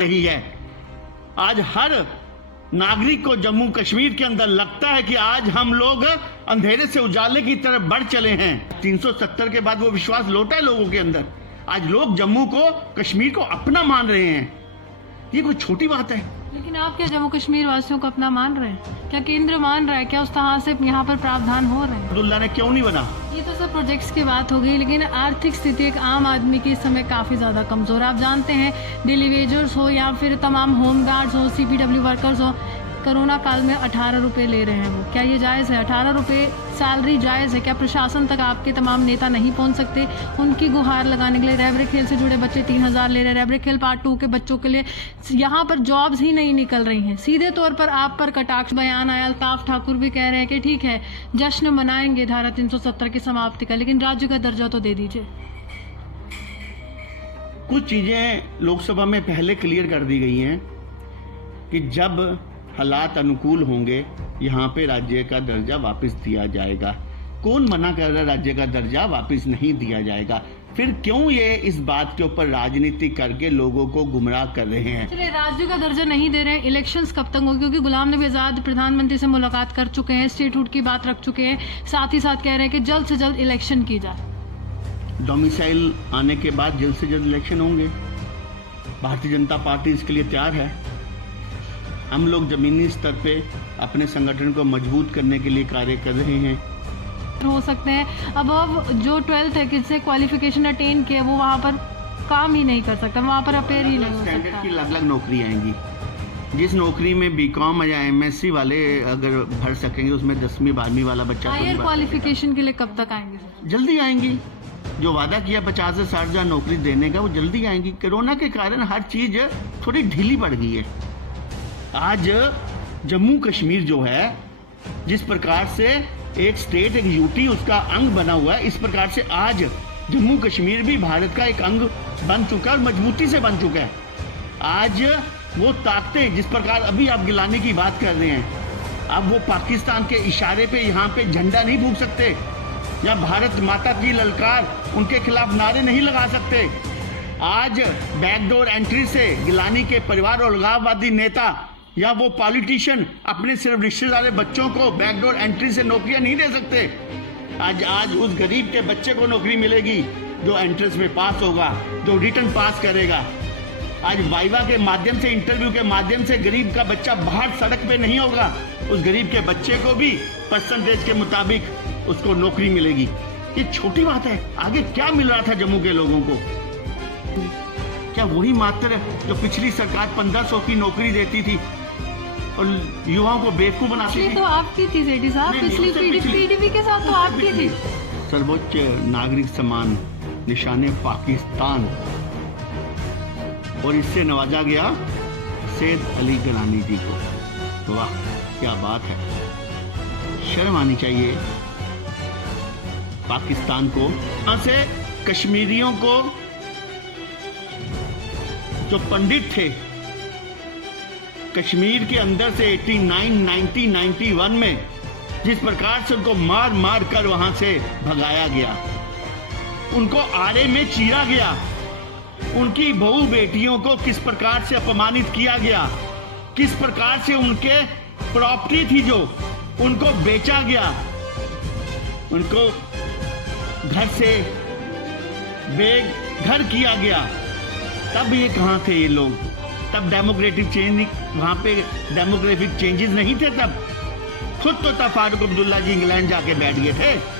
रही है। आज हर नागरिक को जम्मू कश्मीर के अंदर लगता है कि आज हम लोग अंधेरे से उजाले की तरफ बढ़ चले हैं। 370 के बाद वो विश्वास लौटा है लोगों के अंदर। आज लोग जम्मू को, कश्मीर को अपना मान रहे हैं। ये कोई छोटी बात है? लेकिन आप क्या जम्मू कश्मीर वासियों को अपना मान रहे हैं? क्या केंद्र मान रहा है? क्या उस तरह से यहाँ पर प्रावधान हो रहे हैं? अब्दुल्ला ने क्यों नहीं बना? ये तो सब प्रोजेक्ट्स की बात हो गई, लेकिन आर्थिक स्थिति एक आम आदमी की इस समय काफ़ी ज़्यादा कमज़ोर है। आप जानते हैं, डेली वेजर्स हो या फिर तमाम होम गार्ड्स हो, CPW वर्कर्स हो, कोरोना काल में 18 रुपये ले रहे हैं वो। क्या ये जायज़ है? 18 रुपये सैलरी जायज़ है? क्या प्रशासन तक आपके तमाम नेता नहीं पहुंच सकते? उनकी गुहार लगाने के लिए रैबरे खेल से जुड़े बच्चे 3000 ले रहे हैं। रैबरे खेल पार्ट 2 के बच्चों के लिए यहाँ पर जॉब्स ही नहीं निकल रही हैं। सीधे तौर पर आप पर कटाक्ष बयान आया। अल्ताफ ठाकुर भी कह रहे हैं कि ठीक है, जश्न मनाएंगे धारा 370 की समाप्ति का, लेकिन राज्य का दर्जा तो दे दीजिए। कुछ चीजें लोकसभा में पहले क्लियर कर दी गई हैं कि जब हालात अनुकूल होंगे यहाँ पे राज्य का दर्जा वापस दिया जाएगा। कौन मना कर रहा है राज्य का दर्जा वापस नहीं दिया जाएगा? फिर क्यों ये इस बात के ऊपर राजनीति करके लोगों को गुमराह कर रहे हैं? चलिए, राज्य का दर्जा नहीं दे रहे हैं, इलेक्शंस कब तक होंगे? क्योंकि गुलाम नबी आजाद प्रधानमंत्री से मुलाकात कर चुके हैं, स्टेटहुड की बात रख चुके हैं, साथ ही साथ कह रहे हैं कि जल्द से जल्द इलेक्शन की जाए। डोमिसाइल आने के बाद जल्द से जल्द इलेक्शन होंगे। भारतीय जनता पार्टी इसके लिए तैयार है। हम लोग जमीनी स्तर पे अपने संगठन को मजबूत करने के लिए कार्य कर रहे हैं। हो सकते हैं अब जो 12th है, किससे क्वालिफिकेशन अटेन किया, वो वहाँ पर काम ही नहीं कर सकता, वहाँ पर अपेयर ही नहीं हो स्टैंडर्ड सकता। की अलग अलग नौकरी आएंगी। जिस नौकरी में BCom या MSc वाले अगर भर सकेंगे, उसमें 10वीं 12वीं वाला बच्चा हायर क्वालिफिकेशन के लिए कब तक आएंगे सर? जल्दी आएंगी। जो वादा किया 50 से 60 हजार नौकरी देने का, वो जल्दी आएंगी। कोरोना के कारण हर चीज थोड़ी ढीली पड़ गई है। आज जम्मू कश्मीर जो है, जिस प्रकार से एक स्टेट, एक यूटी उसका अंग बना हुआ है, इस प्रकार से आज जम्मू कश्मीर भी भारत का एक अंग बन चुका है और मजबूती से बन चुका है। आज वो ताकतें, जिस प्रकार अभी आप गिलानी की बात कर रहे हैं, अब वो पाकिस्तान के इशारे पे यहाँ पे झंडा नहीं फूंक सकते या भारत माता की ललकार उनके खिलाफ नारे नहीं लगा सकते। आज बैकडोर एंट्री से गिलानी के परिवार और अलगाववादी नेता या वो पॉलिटिशियन अपने सिर्फ रिश्तेदार बच्चों को बैकडोर एंट्री से नौकरियां नहीं दे सकते। आज उस गरीब के बच्चे को नौकरी मिलेगी जो एंट्रेंस में पास होगा, जो रिटर्न पास करेगा। आज वाइवा के माध्यम से, इंटरव्यू के माध्यम से गरीब का बच्चा बाहर सड़क पे नहीं होगा। उस गरीब के बच्चे को भी परसेंटेज के मुताबिक उसको नौकरी मिलेगी। ये छोटी बात है। आगे क्या मिल रहा था जम्मू के लोगों को? क्या वही मात्र जो पिछली सरकार 1500 की नौकरी देती थी और युवाओं को बेवकूफ बनाती थी? तो आपकी थी सेठी साहब, पिछली PDP के साथ तो आपकी थी। सर्वोच्च नागरिक सम्मान निशाने पाकिस्तान, और इससे नवाजा गया सैयद अली गिलानी जी को। वाह, क्या बात है! शर्म आनी चाहिए पाकिस्तान को। यहाँ से कश्मीरियों को, जो पंडित थे कश्मीर के अंदर से 89, 90, 91 में, जिस प्रकार से उनको मार मार कर वहां से भगाया गया, उनको आड़े में चीरा गया, उनकी बहू बेटियों को किस प्रकार से अपमानित किया गया, किस प्रकार से उनके प्रॉपर्टी थी जो उनको बेचा गया, उनको घर से बेघर किया गया। तब ये कहाँ थे ये लोग? तब डेमोक्रेटिक चेंज, वहाँ पे डेमोग्राफिक चेंजेस नहीं थे। तब खुद तो तब फारूक अब्दुल्ला जी इंग्लैंड जाके बैठ गए थे।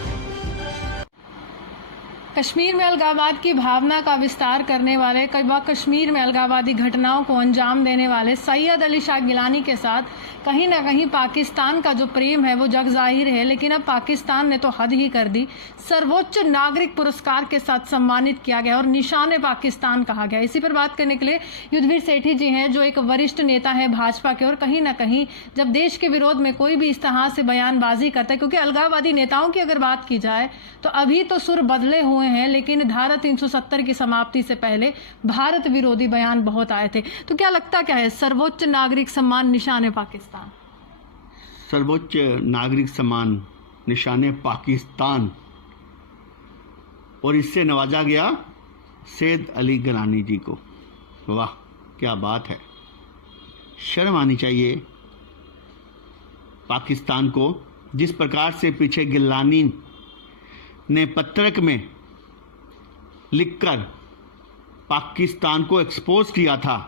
कश्मीर में अलगाववाद की भावना का विस्तार करने वाले, कई बार कश्मीर में अलगाववादी घटनाओं को अंजाम देने वाले सैयद अली शाह गिलानी के साथ कहीं ना कहीं पाकिस्तान का जो प्रेम है वो जग जाहिर है। लेकिन अब पाकिस्तान ने तो हद ही कर दी। सर्वोच्च नागरिक पुरस्कार के साथ सम्मानित किया गया और निशाने पाकिस्तान कहा गया। इसी पर बात करने के लिए युद्धवीर सेठी जी हैं, जो एक वरिष्ठ नेता है भाजपा के, और कहीं ना कहीं जब देश के विरोध में कोई भी इस तरह से बयानबाजी करता है, क्योंकि अलगाववादी नेताओं की अगर बात की जाए तो अभी तो सुर बदले हुए हैं, लेकिन धारा 370 की समाप्ति से पहले भारत विरोधी बयान बहुत आए थे। तो क्या लगता क्या है, सर्वोच्च नागरिक सम्मान निशाने पाकिस्तान? सर्वोच्च नागरिक सम्मान निशाने पाकिस्तान, और इससे नवाजा गया सैयद अली गिलानी जी को। वाह, क्या बात है, शर्म आनी चाहिए पाकिस्तान को। जिस प्रकार से पीछे गिलानी ने पत्रक में लिखकर पाकिस्तान को एक्सपोज किया था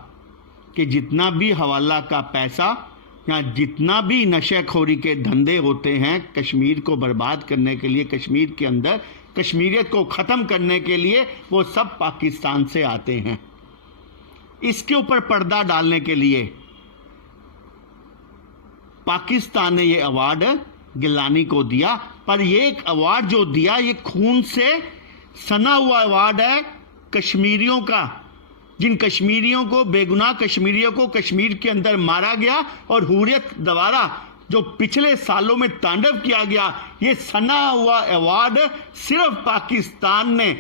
कि जितना भी हवाला का पैसा या जितना भी नशेखोरी के धंधे होते हैं कश्मीर को बर्बाद करने के लिए, कश्मीर के अंदर कश्मीरियत को ख़त्म करने के लिए, वो सब पाकिस्तान से आते हैं। इसके ऊपर पर्दा डालने के लिए पाकिस्तान ने ये अवार्ड गिलानी को दिया। पर ये एक अवार्ड जो दिया, ये खून से सना हुआ अवार्ड है कश्मीरियों का, जिन कश्मीरियों को, बेगुनाह कश्मीरियों को कश्मीर के अंदर मारा गया और हुर्रियत द्वारा जो पिछले सालों में तांडव किया गया, ये सना हुआ अवार्ड सिर्फ पाकिस्तान ने,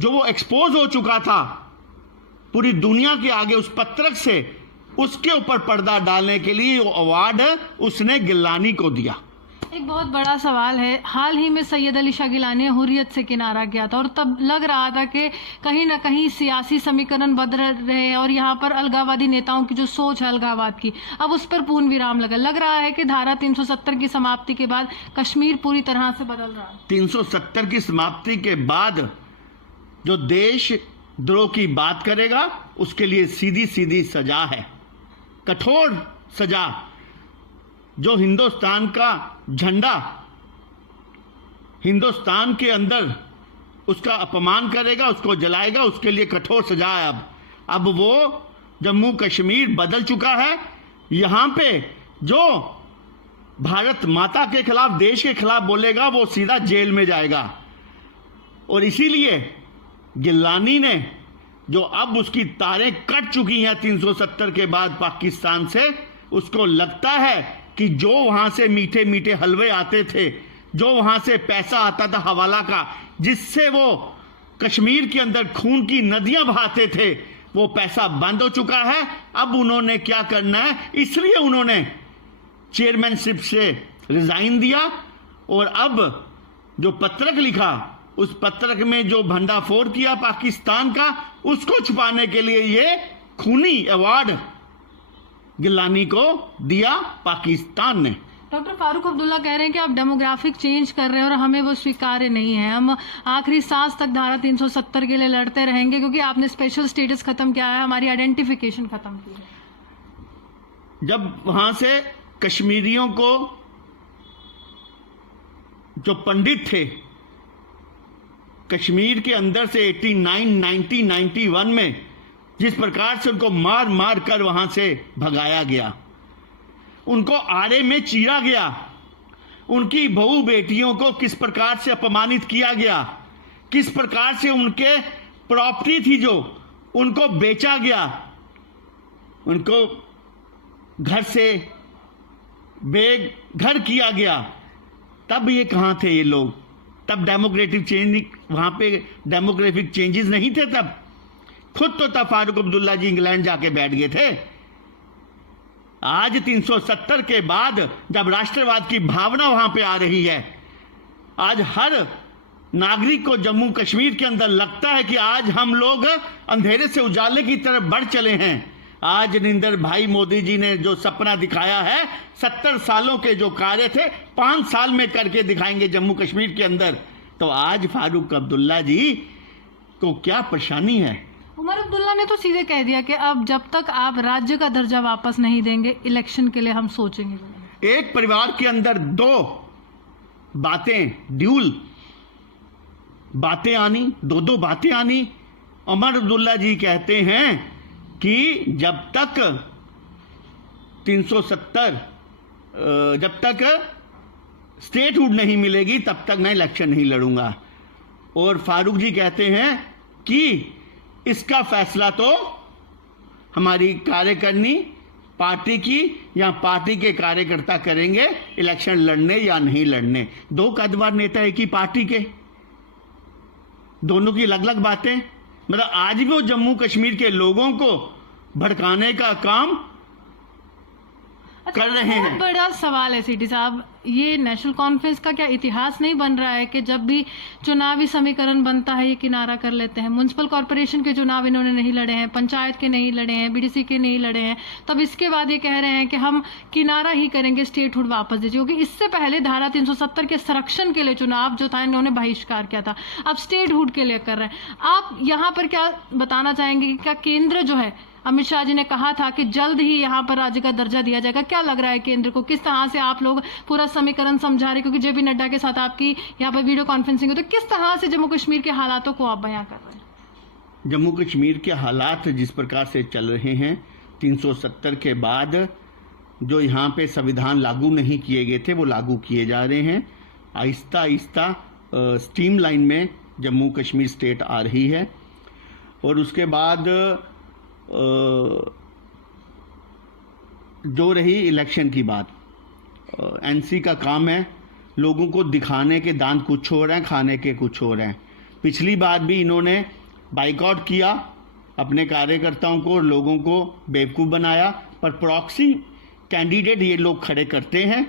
जो वो एक्सपोज हो चुका था पूरी दुनिया के आगे उस पत्रक से, उसके ऊपर पर्दा डालने के लिए वो अवार्ड उसने गिलानी को दिया। एक बहुत बड़ा सवाल है, हाल ही में सैयद अली शाह गिलानी हुर्रियत से किनारा किया था और तब लग रहा था कि कहीं ना कहीं सियासी समीकरण बदल रहे हैं और यहाँ पर अलगावादी नेताओं की जो सोच है अलगावाद की, अब उस पर पूर्ण विराम लग रहा है कि धारा 370 की समाप्ति के बाद कश्मीर पूरी तरह से बदल रहा है। 370 की समाप्ति के बाद जो देश द्रोह की बात करेगा उसके लिए सीधी सीधी सजा है, कठोर सजा। जो हिंदुस्तान का झंडा हिंदुस्तान के अंदर उसका अपमान करेगा, उसको जलाएगा, उसके लिए कठोर सजा है। अब वो जम्मू कश्मीर बदल चुका है। यहाँ पे जो भारत माता के खिलाफ, देश के खिलाफ बोलेगा वो सीधा जेल में जाएगा। और इसीलिए गिलानी ने, जो अब उसकी तारें कट चुकी हैं 370 के बाद पाकिस्तान से, उसको लगता है कि जो वहां से मीठे मीठे हलवे आते थे, जो वहां से पैसा आता था हवाला का, जिससे वो कश्मीर के अंदर खून की नदियां बहाते थे, वो पैसा बंद हो चुका है। अब उन्होंने क्या करना है, इसलिए उन्होंने चेयरमैनशिप से रिजाइन दिया और अब जो पत्रक लिखा, उस पत्रक में जो भंडाफोड़ किया पाकिस्तान का, उसको छुपाने के लिए ये खूनी अवार्ड गिलानी को दिया पाकिस्तान ने। डॉक्टर फारूक अब्दुल्ला कह रहे हैं कि आप डेमोग्राफिक चेंज कर रहे हैं और हमें वो स्वीकार्य नहीं है, हम आखिरी सांस तक धारा 370 के लिए लड़ते रहेंगे क्योंकि आपने स्पेशल स्टेटस खत्म किया है, हमारी आइडेंटिफिकेशन खत्म की है। जब वहां से कश्मीरियों को, जो पंडित थे कश्मीर के अंदर से 89, 90, 91 में जिस प्रकार से उनको मार मार कर वहां से भगाया गया, उनको आड़े में चीरा गया, उनकी बहू बेटियों को किस प्रकार से अपमानित किया गया, किस प्रकार से उनके प्रॉपर्टी थी जो उनको बेचा गया, उनको घर से बेघर किया गया, तब ये कहां थे ये लोग? तब डेमोक्रेटिक चेंज, वहां पे डेमोग्राफिक चेंजेस नहीं थे तब। खुद तो तब फारूक अब्दुल्ला जी इंग्लैंड जाके बैठ गए थे। आज 370 के बाद जब राष्ट्रवाद की भावना वहां पे आ रही है, आज हर नागरिक को जम्मू कश्मीर के अंदर लगता है कि आज हम लोग अंधेरे से उजाले की तरफ बढ़ चले हैं। आज नरेंद्र भाई मोदी जी ने जो सपना दिखाया है, 70 सालों के जो कार्य थे 5 साल में करके दिखाएंगे जम्मू कश्मीर के अंदर, तो आज फारूक अब्दुल्ला जी को क्या परेशानी है? उमर अब्दुल्ला ने तो सीधे कह दिया कि अब जब तक आप राज्य का दर्जा वापस नहीं देंगे, इलेक्शन के लिए हम सोचेंगे। एक परिवार के अंदर 2 बातें, ड्यूल बातें आनी, 2 बातें आनी। उमर अब्दुल्ला जी कहते हैं कि जब तक 370, जब तक स्टेटहुड नहीं मिलेगी तब तक मैं इलेक्शन नहीं लड़ूंगा। और फारूक जी कहते हैं कि इसका फैसला तो हमारी कार्यकारिणी पार्टी की या पार्टी के कार्यकर्ता करेंगे, इलेक्शन लड़ने या नहीं लड़ने। 2 कद्दावर नेता एक ही पार्टी के, दोनों की अलग अलग बातें। मतलब आज भी वो जम्मू कश्मीर के लोगों को भड़काने का काम कर रहे हैं। बड़ा सवाल है सीटी साहब, ये नेशनल कॉन्फ्रेंस का क्या इतिहास नहीं बन रहा है कि जब भी चुनावी समीकरण बनता है ये किनारा कर लेते हैं? म्युनिसिपल कॉर्पोरेशन के चुनाव इन्होंने नहीं लड़े हैं, पंचायत के नहीं लड़े हैं, बीडीसी के नहीं लड़े हैं, तब इसके बाद ये कह रहे हैं कि हम किनारा ही करेंगे, स्टेटहुड वापस दीजिए। क्योंकि इससे पहले धारा 370 के संरक्षण के लिए चुनाव जो था इन्होंने बहिष्कार किया था, अब स्टेटहुड के लिए कर रहे हैं। आप यहाँ पर क्या बताना चाहेंगे कि क्या केंद्र जो है, अमित शाह जी ने कहा था कि जल्द ही यहाँ पर राज्य का दर्जा दिया जाएगा, क्या लग रहा है केंद्र को, किस तरह से आप लोग पूरा समीकरण समझा रहे? क्योंकि जेपी नड्डा के साथ आपकी यहाँ पर वीडियो कॉन्फ्रेंसिंग है, तो किस तरह से जम्मू कश्मीर के हालातों को आप बयां कर रहे हैं? जम्मू कश्मीर के हालात जिस प्रकार से चल रहे हैं, 370 के बाद जो यहाँ पे संविधान लागू नहीं किए गए थे वो लागू किए जा रहे हैं। आहिस्ता आहिस्ता स्ट्रीम लाइन में जम्मू कश्मीर स्टेट आ रही है। और उसके बाद जो रही इलेक्शन की बात, एनसी का काम है लोगों को दिखाने के दांत कुछ हो रहे हैं, खाने के कुछ हो रहे हैं। पिछली बार भी इन्होंने बाइकआउट किया, अपने कार्यकर्ताओं को और लोगों को बेवकूफ़ बनाया, पर प्रॉक्सी कैंडिडेट ये लोग खड़े करते हैं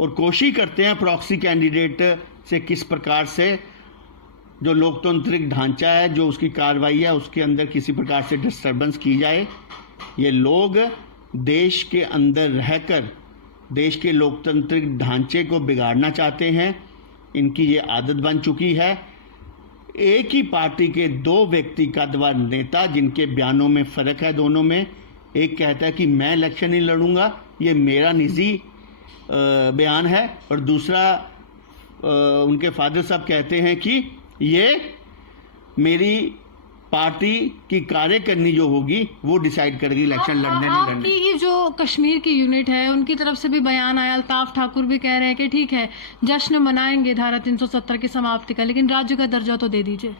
और कोशिश करते हैं प्रॉक्सी कैंडिडेट से किस प्रकार से जो लोकतांत्रिक ढांचा है, जो उसकी कार्रवाई है, उसके अंदर किसी प्रकार से डिस्टर्बेंस की जाए। ये लोग देश के अंदर रहकर देश के लोकतांत्रिक ढांचे को बिगाड़ना चाहते हैं। इनकी ये आदत बन चुकी है। एक ही पार्टी के दो व्यक्तिगत नेता जिनके बयानों में फ़र्क है दोनों में, एक कहता है कि मैं इलेक्शन नहीं लड़ूंगा, ये मेरा निजी बयान है, और दूसरा उनके फादर साहब कहते हैं कि ये मेरी पार्टी की कार्यकारिणी जो होगी वो डिसाइड करेगी इलेक्शन लड़ने नहीं लड़ने। आपकी जो कश्मीर की यूनिट है उनकी तरफ से भी बयान आया, अल्ताफ ठाकुर भी कह रहे हैं कि ठीक है जश्न मनाएंगे धारा 370 की समाप्ति का, लेकिन राज्य का दर्जा तो दे दीजिए।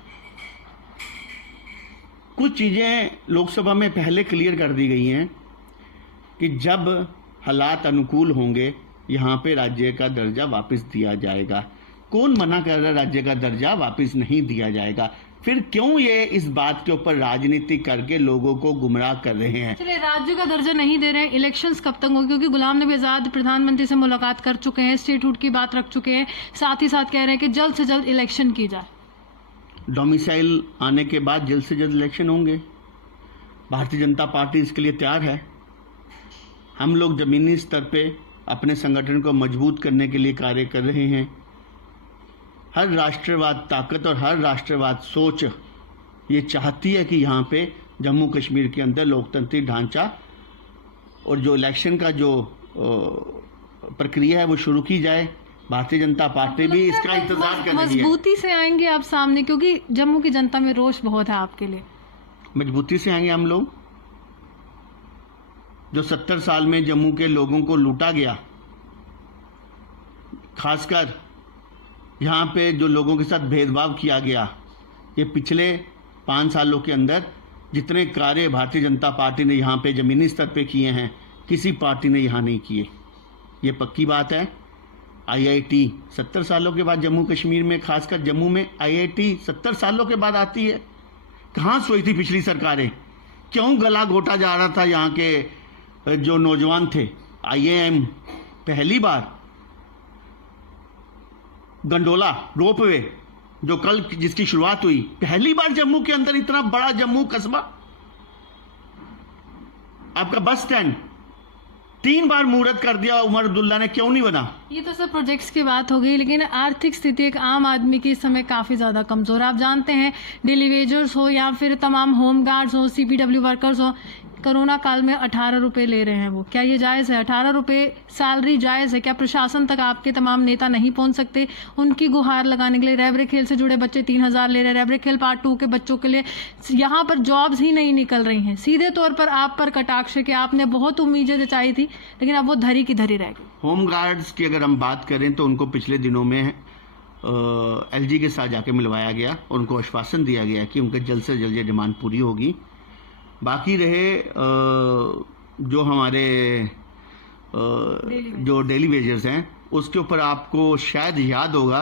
कुछ चीज़ें लोकसभा में पहले क्लियर कर दी गई हैं कि जब हालात अनुकूल होंगे यहाँ पे राज्य का दर्जा वापस दिया जाएगा। कौन मना कर रहा है राज्य का दर्जा वापस नहीं दिया जाएगा? फिर क्यों ये इस बात के ऊपर राजनीति करके लोगों को गुमराह कर रहे हैं? चलिए, राज्य का दर्जा नहीं दे रहे हैं, इलेक्शंस कब तक होंगे? क्योंकि गुलाम नबी आजाद प्रधानमंत्री से मुलाकात कर चुके हैं, स्टेटहुड की बात रख चुके हैं, साथ ही साथ कह रहे हैं कि जल्द से जल्द इलेक्शन की जाए। डोमिसाइल आने के बाद जल्द से जल्द इलेक्शन होंगे। भारतीय जनता पार्टी इसके लिए तैयार है। हम लोग जमीनी स्तर पे अपने संगठन को मजबूत करने के लिए कार्य कर रहे हैं। हर राष्ट्रवाद ताकत और हर राष्ट्रवाद सोच ये चाहती है कि यहाँ पे जम्मू कश्मीर के अंदर लोकतांत्रिक ढांचा और जो इलेक्शन का जो प्रक्रिया है वो शुरू की जाए। भारतीय जनता पार्टी भी इसका इंतजार कर रही है। मजबूती से आएंगे आप सामने, क्योंकि जम्मू की जनता में रोष बहुत है आपके लिए। मजबूती से आएंगे हम लोग। जो 70 साल में जम्मू के लोगों को लूटा गया, खासकर यहाँ पे जो लोगों के साथ भेदभाव किया गया, ये पिछले 5 सालों के अंदर जितने कार्य भारतीय जनता पार्टी ने यहाँ पे ज़मीनी स्तर पे किए हैं, किसी पार्टी ने यहाँ नहीं किए। ये पक्की बात है। आईआईटी 70 सालों के बाद जम्मू कश्मीर में, खासकर जम्मू में आईआईटी 70 सालों के बाद आती है। कहाँ सोई थी पिछली सरकारें? क्यों गला घोटा जा रहा था यहाँ के जो नौजवान थे? आईआईएम पहली बार, गंडोला रोपवे जो कल जिसकी शुरुआत हुई, पहली बार जम्मू के अंदर इतना बड़ा जम्मू कस्बा। आपका बस स्टैंड 3 बार मुहूर्त कर दिया उमर अब्दुल्ला ने, क्यों नहीं बना? ये तो सब प्रोजेक्ट्स की बात हो गई, लेकिन आर्थिक स्थिति एक आम आदमी की इस समय काफी ज्यादा कमजोर। आप जानते हैं, डेली वेजर्स हो या फिर तमाम होम गार्ड्स हो, सीपीडब्ल्यू वर्कर्स हो, कोरोना काल में 18 रुपए ले रहे हैं वो। क्या ये जायज़ है? 18 रुपए सैलरी जायज़ है? क्या प्रशासन तक आपके तमाम नेता नहीं पहुंच सकते उनकी गुहार लगाने के लिए? रैबरे खेल से जुड़े बच्चे 3000 ले रहे हैं, रैबरे खेल पार्ट 2 के बच्चों के लिए यहाँ पर जॉब्स ही नहीं निकल रही हैं। सीधे तौर पर आप पर कटाक्ष है कि आपने बहुत उम्मीदें जताई थी, लेकिन अब वो धरी की धरी रह गई। होम गार्ड्स की अगर हम बात करें तो उनको पिछले दिनों में एलजी के साथ जाके मिलवाया गया, उनको आश्वासन दिया गया कि उनके जल्द से जल्द ये डिमांड पूरी होगी। बाकी रहे जो हमारे जो डेली वेजर्स हैं, उसके ऊपर आपको शायद याद होगा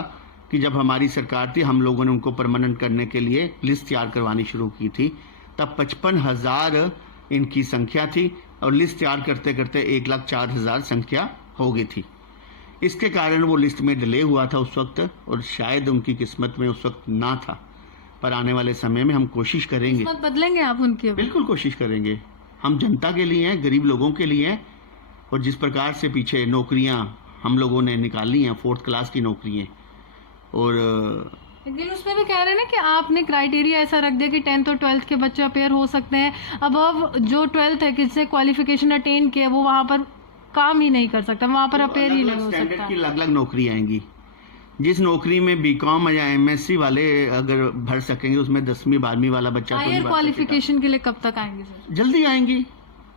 कि जब हमारी सरकार थी, हम लोगों ने उनको परमानेंट करने के लिए लिस्ट तैयार करवानी शुरू की थी। तब 55,000 इनकी संख्या थी और लिस्ट तैयार करते करते 1,04,000 संख्या हो गई थी। इसके कारण वो लिस्ट में डिले हुआ था उस वक्त, और शायद उनकी किस्मत में उस वक्त ना था। पर आने वाले समय में हम कोशिश करेंगे। किस्मत बदलेंगे आप उनकी? बिल्कुल कोशिश करेंगे। हम जनता के लिए हैं, गरीब लोगों के लिए हैं। और जिस प्रकार से पीछे नौकरियां हम लोगों ने निकाली हैं, 4th क्लास की नौकरियां, और लेकिन उसमें भी कह रहे हैं ना कि आपने क्राइटेरिया ऐसा रख दिया कि 10th और 12th के बच्चे अपेयर हो सकते हैं। अब जो 12th है, किससे क्वालिफिकेशन अटेन किया, वो वहाँ पर काम ही नहीं कर सकता, वहाँ पर अपेयर ही नहीं हो सकता। की अलग अलग नौकरी आएंगी। जिस नौकरी में बीकॉम या एमएससी वाले अगर भर सकेंगे, उसमें 10वीं 12वीं वाला बच्चा तो हायर क्वालिफिकेशन के लिए कब तक आएंगे सर? जल्दी आएंगी।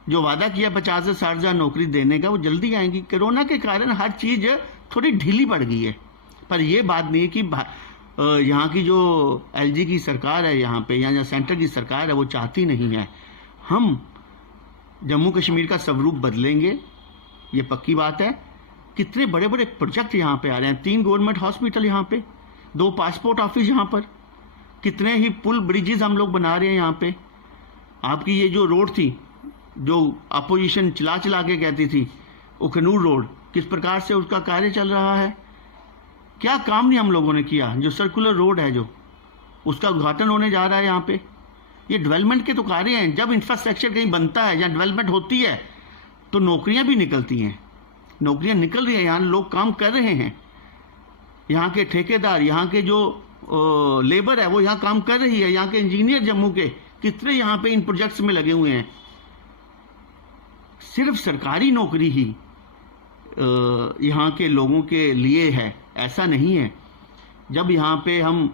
जो वादा किया 50 से 60 हजार नौकरी देने का, वो जल्दी आएंगी। कोरोना के कारण हर चीज थोड़ी ढीली पड़ गई है। पर यह बात नहीं है कि यहाँ की जो एलजी की सरकार है, यहाँ पे या सेंटर की सरकार है, वो चाहती नहीं है। हम जम्मू कश्मीर का स्वरूप बदलेंगे, ये पक्की बात है। कितने बड़े बड़े प्रोजेक्ट यहाँ पे आ रहे हैं। 3 गवर्नमेंट हॉस्पिटल यहाँ पे, 2 पासपोर्ट ऑफिस यहाँ पर, कितने ही पुल ब्रिजेस हम लोग बना रहे हैं यहाँ पे। आपकी ये जो रोड थी, जो अपोजिशन चिल्ला चिल्ला के कहती थी, उखनूर रोड, किस प्रकार से उसका कार्य चल रहा है। क्या काम नहीं हम लोगों ने किया। जो सर्कुलर रोड है, जो उसका उद्घाटन होने जा रहा है यहाँ पे। ये डेवलपमेंट के तो कार्य हैं। जब इंफ्रास्ट्रक्चर कहीं बनता है या डेवलपमेंट होती है, तो नौकरियां भी निकलती हैं। नौकरियां निकल रही हैं, यहाँ लोग काम कर रहे हैं। यहाँ के ठेकेदार, यहाँ के जो लेबर है, वो यहाँ काम कर रही है। यहाँ के इंजीनियर जम्मू के कितने यहाँ पे इन प्रोजेक्ट्स में लगे हुए हैं। सिर्फ सरकारी नौकरी ही यहाँ के लोगों के लिए है, ऐसा नहीं है। जब यहाँ पे हम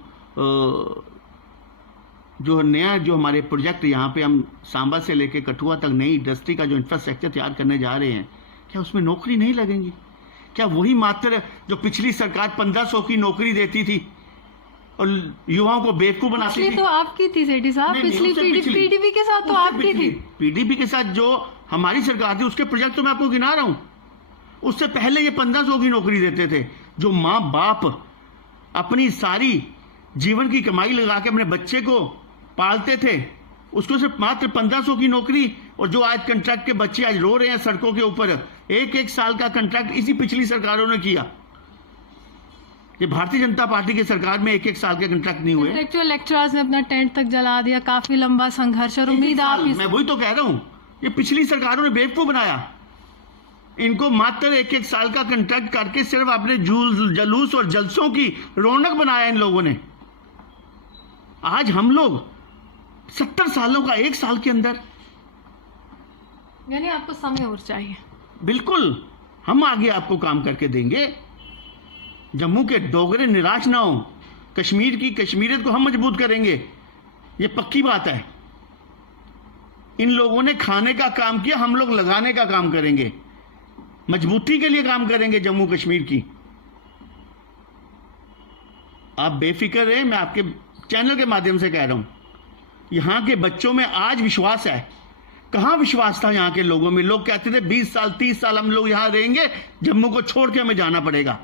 जो नया जो हमारे प्रोजेक्ट यहाँ पे हम सांबा से लेके कठुआ तक नई इंडस्ट्री का जो इंफ्रास्ट्रक्चर तैयार करने जा रहे हैं, क्या उसमें नौकरी नहीं लगेंगी? क्या वही मात्र जो पिछली सरकार 1500 की नौकरी देती थी और युवाओं को बेवकूफ बनाती थी? तो आपकी थी सेठी साहब, पिछली पीडीपी के साथ तो आपकी थी। पीडीपी के साथ जो हमारी सरकार थी, उसके प्रोजेक्ट तो मैं आपको गिना रहा हूं। उससे पहले ये 1500 की नौकरी देते थे। जो माँ बाप अपनी सारी जीवन की कमाई लगा के अपने बच्चे को पालते थे, उसको सिर्फ मात्र 1500 की नौकरी। और जो आज कंट्रैक्ट के बच्चे आज रो रहे हैं सड़कों के ऊपर, 1-1 साल का कंट्रैक्ट इसी पिछली सरकारों ने किया। ये भारतीय जनता पार्टी की सरकार में 1-1 साल के कंट्रैक्ट नहीं हुए। इंटेलेक्चुअल लेक्चरर्स ने अपना टेंट तक जला दिया। काफी लंबा संघर्ष, और उम्मीद आप मैं वही तो कह रहा हूं, ये पिछली सरकारों ने बेवकूफ बनाया। इनको मात्र 1-1 साल का कंट्रैक्ट करके सिर्फ अपने जलूस और जलसों की रौनक बनाया इन लोगों ने। आज हम लोग 70 सालों का 1 साल के अंदर, यानी आपको समय और चाहिए। बिल्कुल, हम आगे आपको काम करके देंगे। जम्मू के डोगरे निराश ना हो। कश्मीर की कश्मीरियत को हम मजबूत करेंगे, ये पक्की बात है। इन लोगों ने खाने का काम किया, हम लोग लगाने का काम करेंगे। मजबूती के लिए काम करेंगे जम्मू कश्मीर की। आप बेफिक्र रहे, मैं आपके चैनल के माध्यम से कह रहा हूं। यहां के बच्चों में आज विश्वास है। कहां विश्वास था यहां के लोगों में? लोग कहते थे 20 साल 30 साल हम लोग यहां रहेंगे, जम्मू को छोड़ के हमें जाना पड़ेगा।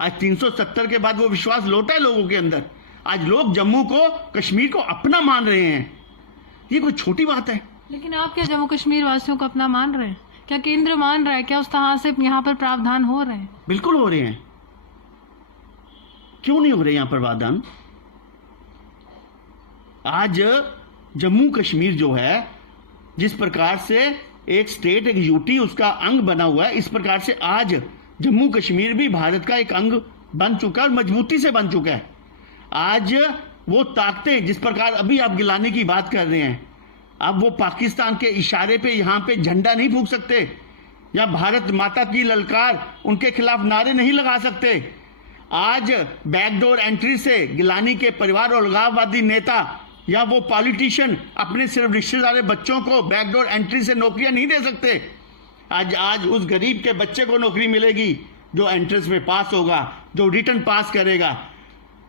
आज 370 के बाद वो विश्वास लौटा है लोगों के अंदर। आज लोग जम्मू को, कश्मीर को अपना मान रहे हैं। ये कोई छोटी बात है? लेकिन आप क्या जम्मू कश्मीर वासियों को अपना मान रहे हैं? क्या केंद्र मान रहा है? क्या उस तरह से यहाँ पर प्रावधान हो रहे हैं? बिल्कुल हो रहे हैं। क्यों नहीं हो रहे यहाँ पर प्रावधान? आज जम्मू कश्मीर जो है, जिस प्रकार से एक स्टेट, एक यूटी उसका अंग बना हुआ है, इस प्रकार से आज जम्मू कश्मीर भी भारत का एक अंग बन चुका है और मजबूती से बन चुका है। आज वो ताकतें, जिस प्रकार अभी आप गिलानी की बात कर रहे हैं, अब वो पाकिस्तान के इशारे पे यहाँ पे झंडा नहीं फूंक सकते, या भारत माता की ललकार उनके खिलाफ नारे नहीं लगा सकते। आज बैकडोर एंट्री से गिलानी के परिवार और अलगाववादी नेता या वो पॉलिटिशियन अपने सिर्फ रिश्तेदार बच्चों को बैकडोर एंट्री से नौकरियां नहीं दे सकते। आज उस गरीब के बच्चे को नौकरी मिलेगी जो एंट्रेंस में पास होगा, जो रिटर्न पास करेगा।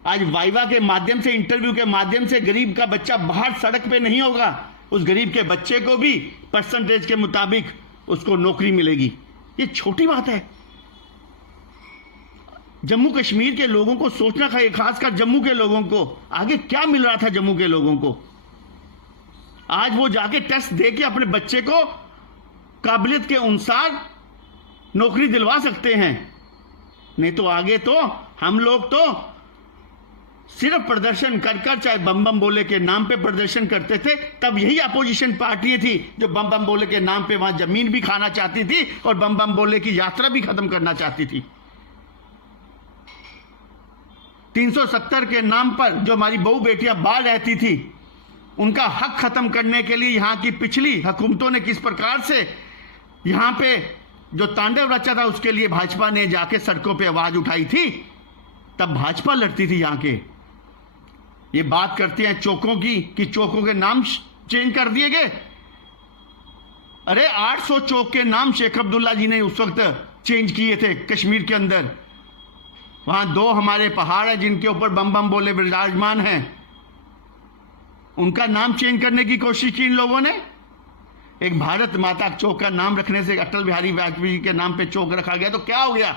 आज वाइवा के माध्यम से, इंटरव्यू के माध्यम से गरीब का बच्चा बाहर सड़क पे नहीं होगा। उस गरीब के बच्चे को भी परसेंटेज के मुताबिक उसको नौकरी मिलेगी। ये छोटी बात है। जम्मू कश्मीर के लोगों को सोचना चाहिए, खासकर जम्मू के लोगों को। आगे क्या मिल रहा था जम्मू के लोगों को? आज वो जाके टेस्ट दे के अपने बच्चे को काबिलियत के अनुसार नौकरी दिलवा सकते हैं। नहीं तो आगे तो हम लोग तो सिर्फ प्रदर्शन कर कर, चाहे बम बम बोले के नाम पे प्रदर्शन करते थे, तब यही अपोजिशन पार्टियां थी जो बम बम बोले के नाम पे वहां जमीन भी खाना चाहती थी और बम बम बोले की यात्रा भी खत्म करना चाहती थी। 370 के नाम पर जो हमारी बहू बेटियां बाहर रहती थी, उनका हक खत्म करने के लिए यहां की पिछली हुकूमतों ने किस प्रकार से यहां पे जो तांडव रचा था, उसके लिए भाजपा ने जाके सड़कों पे आवाज उठाई थी। तब भाजपा लड़ती थी यहां के। ये बात करते हैं चौकों की कि चौकों के नाम चेंज कर दिए गए। अरे 800 चौक के नाम शेख अब्दुल्ला जी ने उस वक्त चेंज किए थे कश्मीर के अंदर। वहां 2 हमारे पहाड़ है जिनके ऊपर बम बम बोले विराजमान हैं, उनका नाम चेंज करने की कोशिश की इन लोगों ने। एक भारत माता चौक का नाम रखने से अटल बिहारी वाजपेयी के नाम पे चौक रखा गया तो क्या हो गया?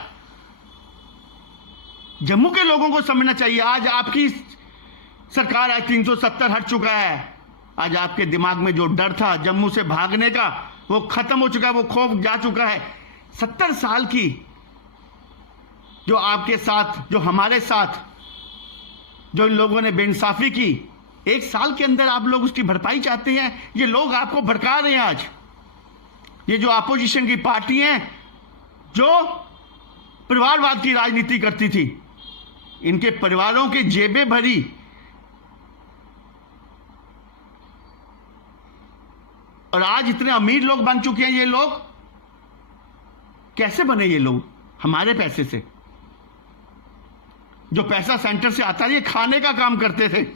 जम्मू के लोगों को समझना चाहिए। आज आपकी सरकार, आज 370 हट चुका है। आज आपके दिमाग में जो डर था जम्मू से भागने का, वो खत्म हो चुका है, वो खौफ जा चुका है। 70 साल की जो आपके साथ, जो हमारे साथ, जो इन लोगों ने बेइंसाफी की, 1 साल के अंदर आप लोग उसकी भरपाई चाहते हैं। ये लोग आपको भड़का रहे हैं। आज ये जो अपोजिशन की पार्टी हैं जो परिवारवाद की राजनीति करती थी, इनके परिवारों की जेबें भरी। और आज इतने अमीर लोग बन चुके हैं ये लोग। कैसे बने ये लोग? हमारे पैसे से। जो पैसा सेंटर से आता है, ये खाने का काम करते थे।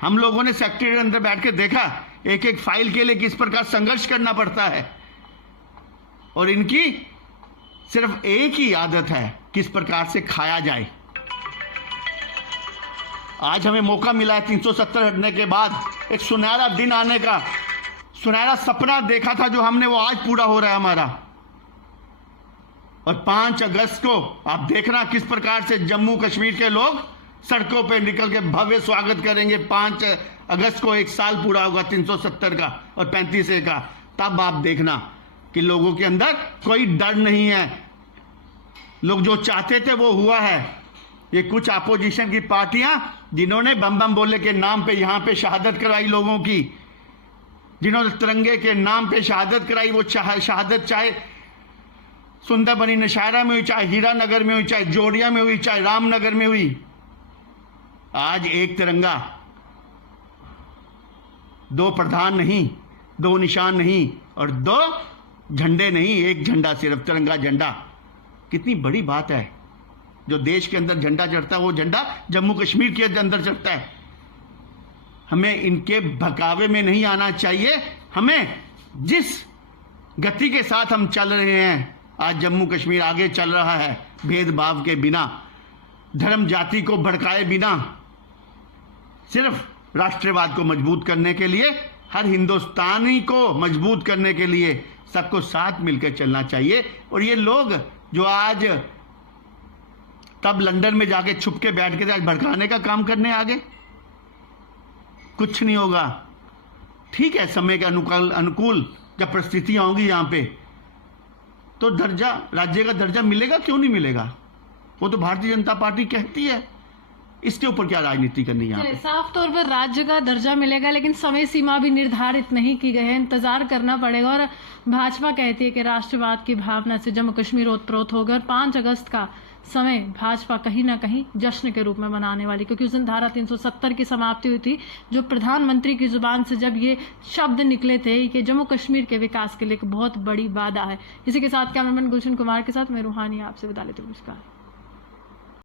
हम लोगों ने सेक्रेटरी के अंदर बैठ के देखा एक एक फाइल के लिए किस प्रकार संघर्ष करना पड़ता है। और इनकी सिर्फ एक ही आदत है, किस प्रकार से खाया जाए। आज हमें मौका मिला है 370 हटने के बाद एक सुनहरा दिन आने का। सुनहरा सपना देखा था जो हमने, वो आज पूरा हो रहा है हमारा। और 5 अगस्त को आप देखना किस प्रकार से जम्मू कश्मीर के लोग सड़कों पे निकल के भव्य स्वागत करेंगे। 5 अगस्त को 1 साल पूरा होगा 370 का और 35A का। तब आप देखना कि लोगों के अंदर कोई डर नहीं है। लोग जो चाहते थे वो हुआ है। ये कुछ अपोजिशन की पार्टियां जिन्होंने बम बम बोले के नाम पे यहां पे शहादत कराई लोगों की, जिन्होंने तिरंगे के नाम पे शहादत कराई, वो शहादत चाहे सुंदरबनी नौशहरा में हुई, चाहे हीरानगर में हुई, चाहे जोड़िया में हुई, चाहे रामनगर में हुई। आज एक तिरंगा, 2 प्रधान नहीं, 2 निशान नहीं और 2 झंडे नहीं, एक झंडा सिर्फ, तिरंगा झंडा। कितनी बड़ी बात है। जो देश के अंदर झंडा चढ़ता है वो झंडा जम्मू कश्मीर के अंदर चढ़ता है। हमें इनके भकावे में नहीं आना चाहिए। हमें जिस गति के साथ हम चल रहे हैं, आज जम्मू कश्मीर आगे चल रहा है भेदभाव के बिना, धर्म जाति को भड़काए बिना, सिर्फ राष्ट्रवाद को मजबूत करने के लिए, हर हिंदुस्तानी को मजबूत करने के लिए सबको साथ मिलकर चलना चाहिए। और ये लोग जो आज तब लंदन में जाके छुप के बैठ के आज भड़काने का काम करने आगे, कुछ नहीं होगा। ठीक है, समय के अनुकूल जब परिस्थितियां होंगी यहाँ पे तो दर्जा, राज्य का दर्जा मिलेगा, क्यों नहीं मिलेगा? वो तो भारतीय जनता पार्टी कहती है। इसके ऊपर क्या राजनीति करनी है यहाँ पे? साफ तौर पर राज्य का दर्जा मिलेगा, लेकिन समय सीमा भी निर्धारित नहीं की गई है, इंतजार करना पड़ेगा। और भाजपा कहती है कि राष्ट्रवाद की भावना से जम्मू कश्मीर ओतप्रोत होगा। 5 अगस्त का समय भाजपा कहीं ना कहीं जश्न के रूप में मनाने वाली, क्योंकि उस दिन धारा 370 की समाप्ति हुई थी, जो प्रधानमंत्री की जुबान से जब ये शब्द निकले थे कि जम्मू कश्मीर के विकास के लिए एक बहुत बड़ी वादा है। इसी के साथ कैमरामैन गुलशन कुमार के साथ मैं रूहानी आपसे विदा लेती हूँ। नमस्कार।